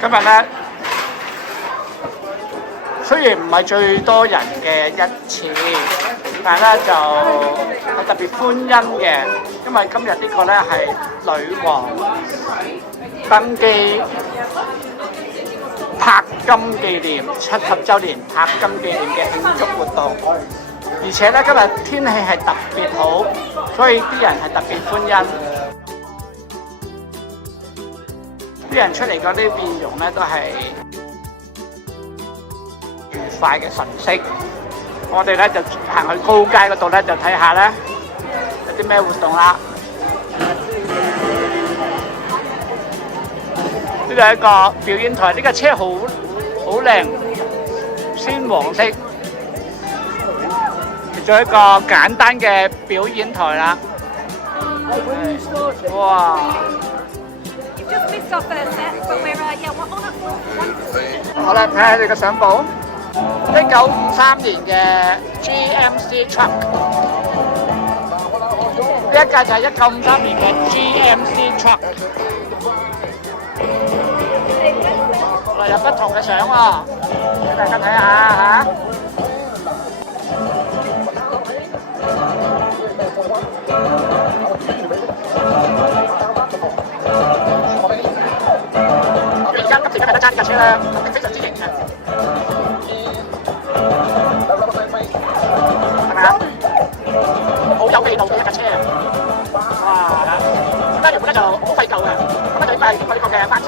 今日咧，雖然唔係最多人嘅一次，但係咧就係特別歡欣嘅，因為今日呢個咧係女王登基柏金紀念70週年柏金紀念嘅慶祝活動，而且咧今日天氣係特別好，所以啲人係特別歡欣。啲人出嚟嗰啲面容咧都係愉快嘅神色。我哋咧就行去高街嗰度咧就睇下咧有啲咩活動啦。呢度係一個表演台，呢架車好靚，鮮黃色。做一個簡單嘅表演台啦。哇！好啦，睇下你個相簿。1953年嘅 GMC truck， 呢一架就係1953年嘅 GMC truck。有不同嘅相喎，俾大家睇下嚇。而家今時今日都揸呢架車咧，非常之型嘅，係咪啊？好有味道嘅一架車啊！哇！咁咧原本咧就好廢舊嘅，咁咧就應該係經過呢個嘅翻新，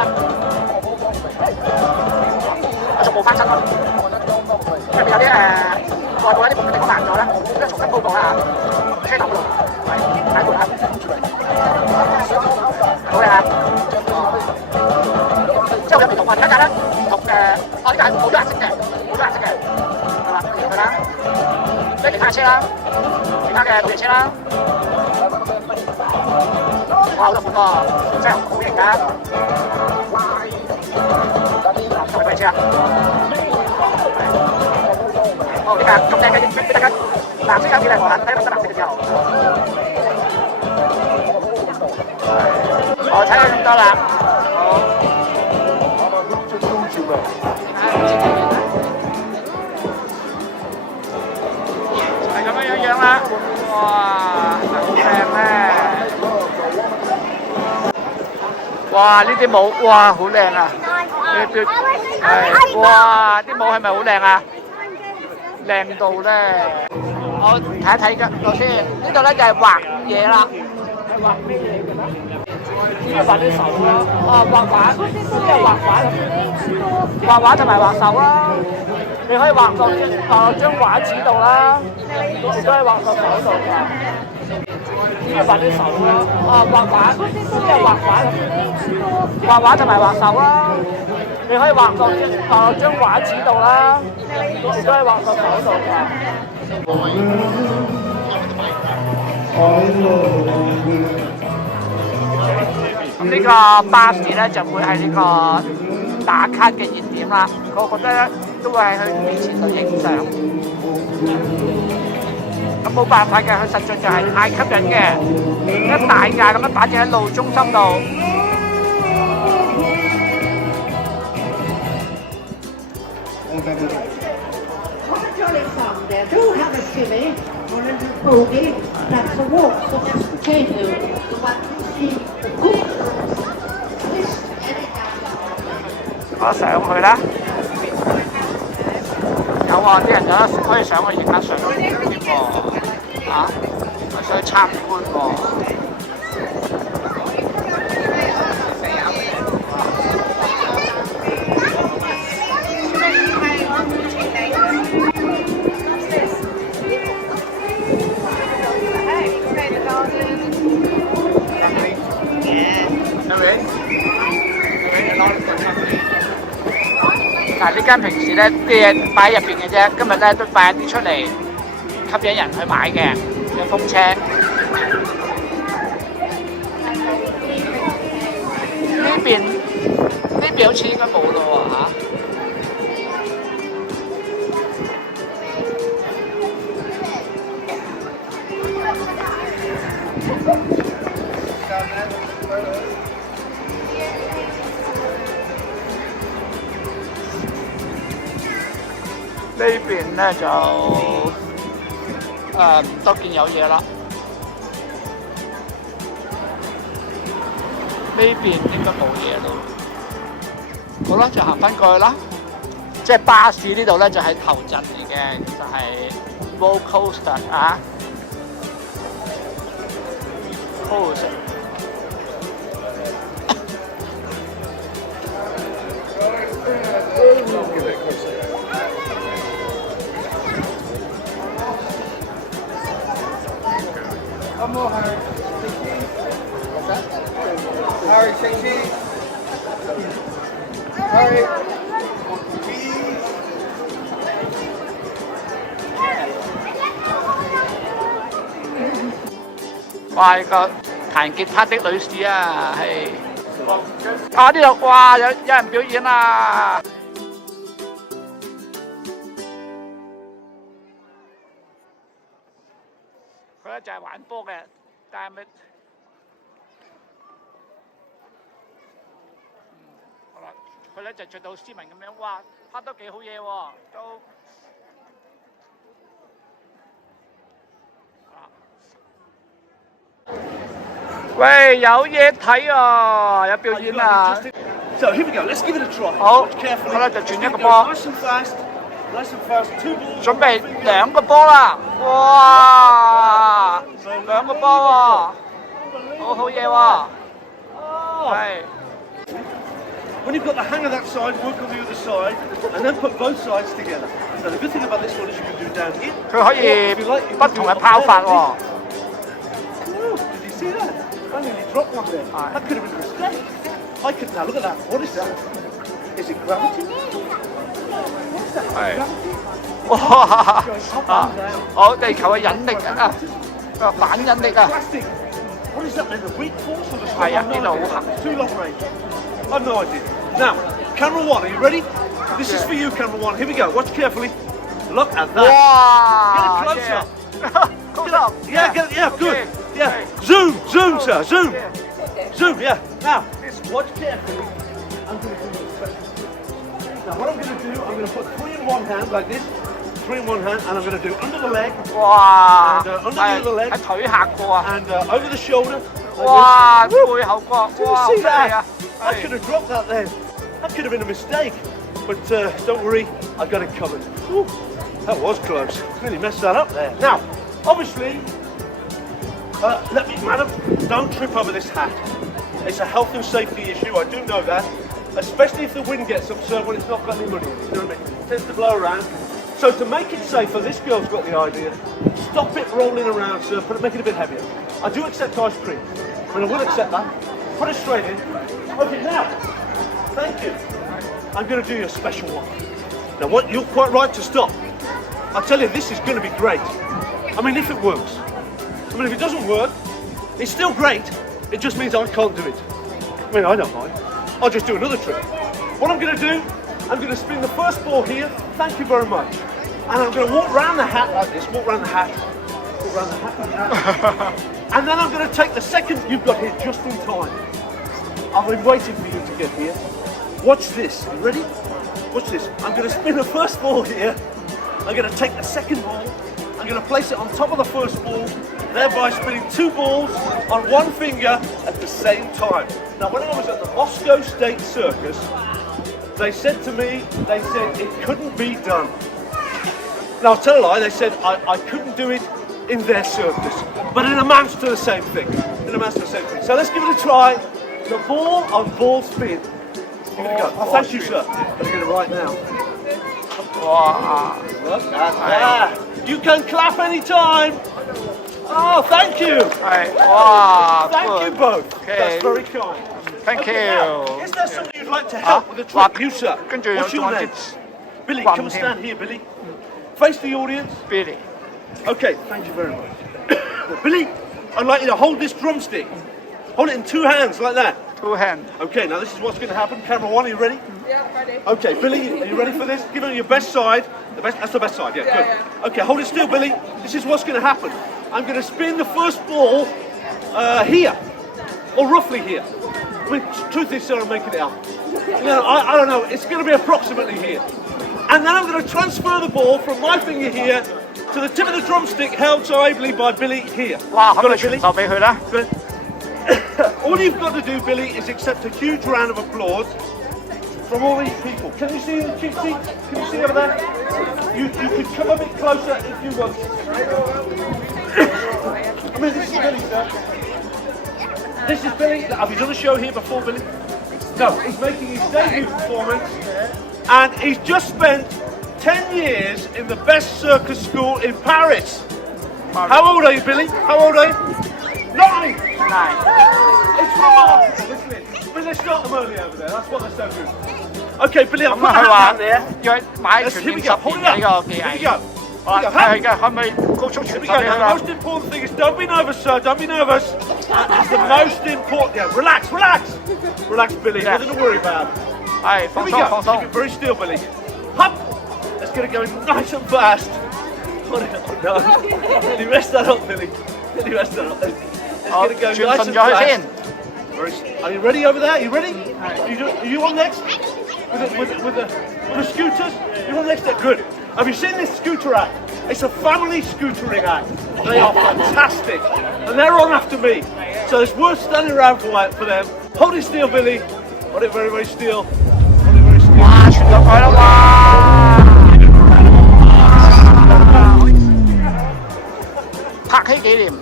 逐步翻新咯。入邊有啲外部一啲部分地方爛咗咧，咁咧重新鋪過啦嚇。車頭嗰度，擺盤啦，好靚啊！之後有唔同啊，點解咧？唔同呢個係好多顏色嘅，好多顏色嘅，係嘛？佢啦，即係其他嘅車啦，其他嘅老爺車啦，哇好多款喎，真係好型㗎！同埋咩車啊？哦，呢架咁靚嘅影俾大家，藍色有幾靚喎，睇到得藍色嘅之後，我睇到咁多啦，好。係咁樣啦，哇，好靚咧！哇，呢啲帽，哇，好靚啊！係，哇，啲帽係咪好靚啊？靚到咧！我睇一睇㗎先，呢度咧就係畫嘢啦。係畫咩嘢嘅咧？呢個畫啲手啦，畫畫，呢個畫畫，畫畫同埋畫手啦。你可以畫落張畫紙度啦，亦都可以畫落手度㗎。呢個畫啲手啦，畫畫，呢個畫畫，畫畫同埋畫手啦。你可以畫落張畫紙度啦，亦都可以畫落手度㗎。咁呢個巴士咧就會係呢個打卡嘅熱點啦，我覺得咧都會喺佢面前度影相。咁冇辦法嘅，佢實在就係太吸引嘅，一大架咁樣擺住喺路中心度。我上去啦，有喎，啲人有得可以上去影下相添喎，嚇，我想去參觀喎。嗱，呢間平時咧啲嘢擺喺入邊嘅啫，今日咧都擺一啲出嚟吸引人去買嘅，有風車。呢邊好似應該冇咯喎嚇。呢邊咧就唔多見有嘢啦。呢邊應該冇嘢咯。好啦，就行翻過去啦。即係巴士呢度咧就係頭陣嚟嘅，就係 roller coaster 啊 ，coaster。Harry, say cheese. Harry, cheese. 哇！個彈吉他的女士啊，係啊呢度哇有人表演啊！佢咧就係玩波嘅，但係咪？好啦，佢咧就着到斯文咁樣，哇，拍得幾好嘢喎，都。喂，有嘢睇啊，有表演啊！ So here we go. Let's give it a try. 好， Carefully. 好啦，就轉一個波。 Nice and fast. Nice and fast. 2 balls. 準備兩個波啦！哇，兩個波喎，好好嘢喎！係。When you've got the hang of that side, work on the other side, and then put both sides together. So the good thing about this one is you can do down here. 佢可以不同嘅拋法喎。Did you see that? I nearly dropped one there. That could have been a mistake. I could now look at that. What is that? Is it gravity? What's that? 係。 Gravity? 哇！啊，好，地球嘅引力啊，反引力啊， Plastic. What is that then? The weak force or the strong? 係啊， I've 呢 no 度好 idea. 行。 Too long range. I've no idea. Now, camera one, are you ready? This is for you, camera one. Here we go. Watch carefully. Look at that. 哇！ Get it closer. close up. Yeah, yeah, good. Okay. Yeah. Okay. Zoom, zoom, sir, zoom. Zoom, yeah. Now, watch carefully. I'm going to do this. Now, what I'm going to do, I'm going to put 3 in one hand like this. 3 in one hand, and I'm going to do under the leg. 哇！ And, under the other leg. 喺腿下過啊！ And over the shoulder. Like 哇！ this. 背後過， Did you 哇！ see 好犀利 that? 啊！ I could have dropped that then. That could have been a mistake. But don't worry, I got it covered. Whew, that was close. Really messed that up there. Now, obviously, madam, don't trip over this hat. It's a health and safety issue, I do know that. Especially if the wind gets up, sir, when it's not got any money in it. You know what I mean? It tends to blow around. So to make it safer, this girl's got the idea. Stop it rolling around, sir, make it a bit heavier. I do accept ice cream. I mean, I will accept that. Put it straight in. Okay, now, thank you. I'm going to do you a special one. Now, what you're quite right to stop. I tell you, this is going to be great. I mean, if it works. I mean, if it doesn't work, it's still great. It just means I can't do it. I mean, I don't mind. I'll just do another trick. What I'm going to do, I'm going to spin the first ball here. Thank you very much. And I'm going to walk round the hat like this. Walk round the hat. Walk round the hat like that. And then I'm going to take the second you've got here just in time. I've been waiting for you to get here. Watch this. You ready? Watch this. I'm going to spin the first ball here. I'm going to take the second ball. I'm going to place it on top of the first ball, thereby spinning 2 balls on 1 finger at the same time. Now, when I was at the Moscow State Circus, they said to me, it couldn't be done. Now, I'll tell a lie, they said I couldn't do it in their circus, but it amounts to the same thing. It amounts to the same thing. So let's give it a try. The ball on ball spin. Give it a go. Oh, thank you, sir. I'm going to get it right now. Wow. Look at that. You can clap anytime. Oh, thank you. Wow. Thank you both. Okay. That's very kind. Thank you. Now, is there somebody you'd like to help with the trick? You, sir. What's your name? Billy, come and stand here, Billy. Face the audience. Billy. Okay, thank you very much. Billy, I'd like you to hold this drumstick. Hold it in 2 hands like that. 2 hands. Okay, now this is what's going to happen. Camera one, are you ready? Yeah, ready. Okay, Billy, are you ready for this? Give it your best side. That's the best side, yeah, good. Yeah. Okay, hold it still, Billy. This is what's going to happen. I'm going to spin the first ball here, or roughly here. I mean, truth is, sir, I'm making it up. You know, I don't know, it's going to be approximately here. And then I'm going to transfer the ball from my finger here to the tip of the drumstick held so ably by Billy here. 哇，可唔可以傳授俾佢咧？ All you've got to do, Billy, is accept a huge round of applause from all these people. Can you see the cheap seats? Can you see over there? You could come a bit closer if you want. I mean, this is Billy, sir. This is Billy. Have you done a show here before, Billy? No, he's making his debut performance, and he's just spent 10 years in the best circus school in Paris. How old are you, Billy? How old are you? 9! It's remarkable, isn't it? But let's start them early over there. That's what they're so good. Okay, Billy, I'll 咁 put 啊，佢 that 話 down there. 要買 Let's, 全 here 面 we 10 go. Hold 年 it 嘅 up. 呢個技 Here we 藝。 go. 好啦，睇佢嘅可唔可以高速傳 Here 授 we 俾 go. 佢 Now, 啦 the most important thing is don't be nervous, sir. Don't be nervous. It's the most important. Yeah, relax, relax. Relax, Billy. Yeah. Nothing to worry about. 係 Here 放 we 鬆 go. 放 Keep 鬆 it。very still, Billy. Hop. Let's get it going nice and fast. Oh, no. Nearly messed that up, Billy. Nearly messed that up. Let's 好， get it going 轉 nice 順 and 咗佢先。 fast. Are you ready over there? Are you ready? Are you on next? With the scooters? You're on next? Good. Have you seen this scooter act? It's a family scootering act. They are fantastic. And they're on after me. So it's worth standing around for them. Hold it still, Billy. Hold it very, very still. Hold it very still. 哇，傳咗佢啦！哇！拍戲紀念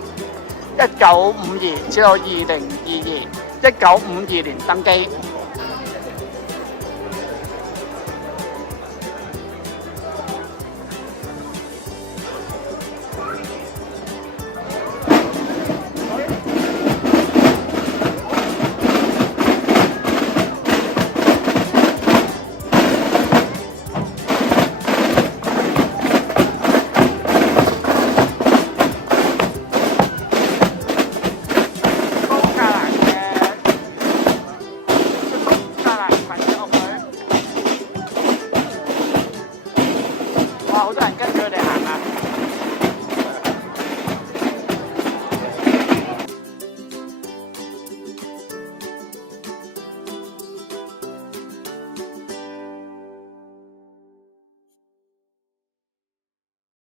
1952至到2022，1952年登基。